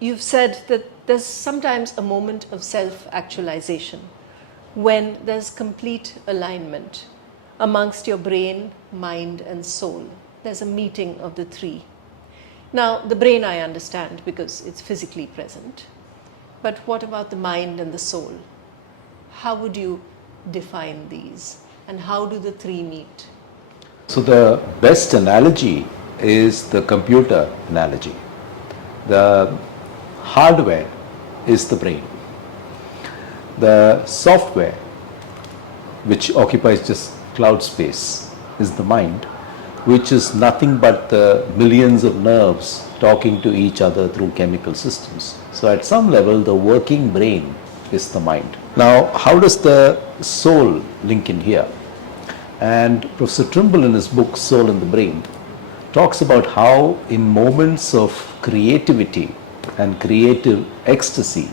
you've said that there's sometimes a moment of self-actualization when there's complete alignment amongst your brain, mind, and soul. There's a meeting of the three. Now, the brain I understand because it's physically present. But what about the mind and the soul? How would you define these? And how do the three meet? So the best analogy is the computer analogy. The hardware is the brain. The software, which occupies just cloud space, is the mind, which is nothing but the millions of nerves talking to each other through chemical systems. So at some level, the working brain is the mind. Now, how does the soul link in here? And Professor Trimble, in his book Soul in the Brain, talks about how in moments of creativity and creative ecstasy,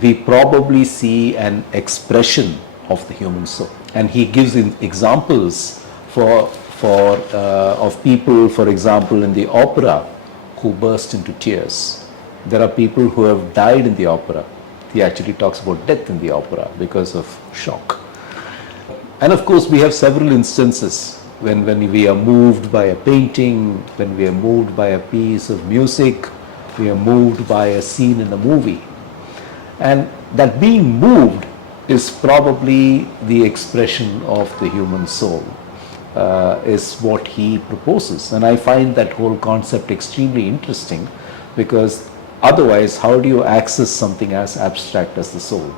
we probably see an expression of the human soul. And he gives examples of people, for example, in the opera who burst into tears. There are people who have died in the opera. He actually talks about death in the opera because of shock. And of course, we have several instances when we are moved by a painting, when we are moved by a piece of music, we are moved by a scene in a movie. And that being moved is probably the expression of the human soul, is what he proposes. And I find that whole concept extremely interesting, because otherwise, how do you access something as abstract as the soul?